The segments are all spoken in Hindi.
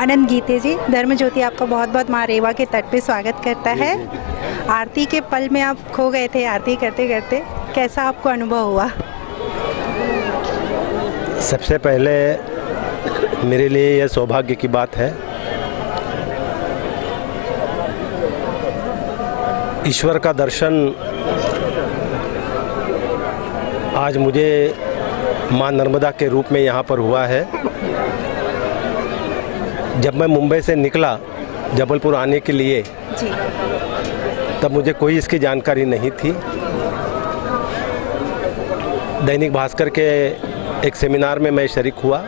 अनंत गीते जी, धर्म ज्योति आपका बहुत बहुत माँ रेवा के तट पे स्वागत करता है। आरती के पल में आप खो गए थे, आरती करते करते कैसा आपको अनुभव हुआ? सबसे पहले मेरे लिए यह सौभाग्य की बात है, ईश्वर का दर्शन आज मुझे माँ नर्मदा के रूप में यहाँ पर हुआ है। जब मैं मुंबई से निकला जबलपुर आने के लिए जी। तब मुझे कोई इसकी जानकारी नहीं थी। दैनिक भास्कर के एक सेमिनार में मैं शरीक हुआ।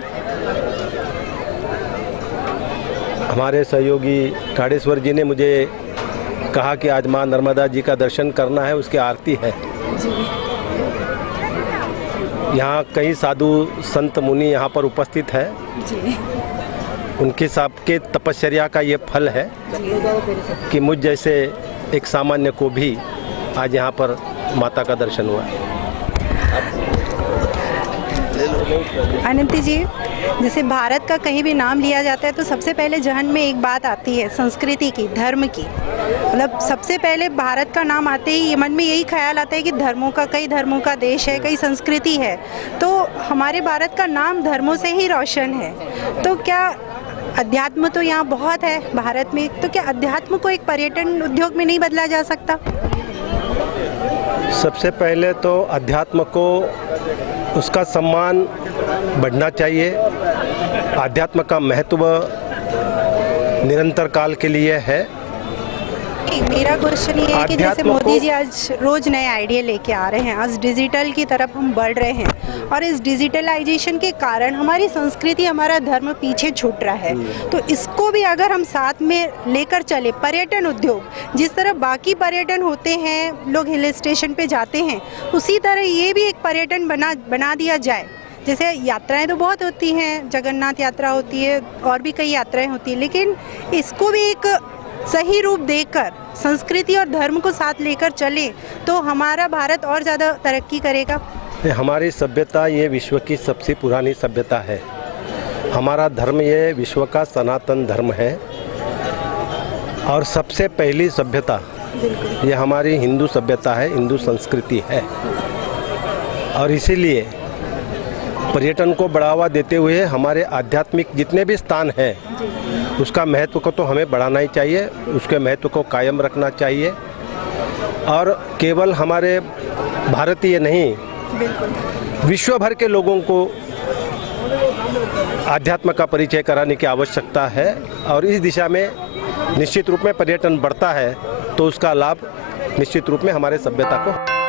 हमारे सहयोगी ठाडेश्वर जी ने मुझे कहा कि आज माँ नर्मदा जी का दर्शन करना है, उसकी आरती है। यहाँ कई साधु संत मुनि यहाँ पर उपस्थित है जी। उनके सबके तपश्चर्या का ये फल है कि मुझ जैसे एक सामान्य को भी आज यहाँ पर माता का दर्शन हुआ। अनंत जी, जैसे भारत का कहीं भी नाम लिया जाता है तो सबसे पहले जहन में एक बात आती है संस्कृति की, धर्म की। मतलब सबसे पहले भारत का नाम आते ही मन में यही ख्याल आता है कि धर्मों का, कई धर्मों का देश है, कई संस्कृति है। तो हमारे भारत का नाम धर्मों से ही रोशन है। तो क्या अध्यात्म तो यहाँ बहुत है भारत में, तो क्या अध्यात्म को एक पर्यटन उद्योग में नहीं बदला जा सकता? सबसे पहले तो अध्यात्म को उसका सम्मान बढ़ना चाहिए। अध्यात्म का महत्व निरंतर काल के लिए है। मेरा क्वेश्चन ये है कि जैसे मोदी जी आज रोज नए आइडिया लेके आ रहे हैं, आज डिजिटल की तरफ हम बढ़ रहे हैं और इस डिजिटलाइजेशन के कारण हमारी संस्कृति, हमारा धर्म पीछे छूट रहा है। तो इसको भी अगर हम साथ में लेकर चले, पर्यटन उद्योग जिस तरह बाकी पर्यटन होते हैं, लोग हिल स्टेशन पे जाते हैं, उसी तरह ये भी एक पर्यटन बना दिया जाए। जैसे यात्राएं तो बहुत होती हैं, जगन्नाथ यात्रा होती है और भी कई यात्राएं होती हैं, लेकिन इसको भी एक सही रूप देकर संस्कृति और धर्म को साथ लेकर चले तो हमारा भारत और ज़्यादा तरक्की करेगा। हमारी सभ्यता ये विश्व की सबसे पुरानी सभ्यता है। हमारा धर्म ये विश्व का सनातन धर्म है और सबसे पहली सभ्यता ये हमारी हिंदू सभ्यता है, हिंदू संस्कृति है। और इसीलिए पर्यटन को बढ़ावा देते हुए हमारे आध्यात्मिक जितने भी स्थान हैं उसका महत्व को तो हमें बढ़ाना ही चाहिए, उसके महत्व को कायम रखना चाहिए। और केवल हमारे भारतीय नहीं, विश्व भर के लोगों को आध्यात्म का परिचय कराने की आवश्यकता है। और इस दिशा में निश्चित रूप में पर्यटन बढ़ता है तो उसका लाभ निश्चित रूप में हमारे सभ्यता को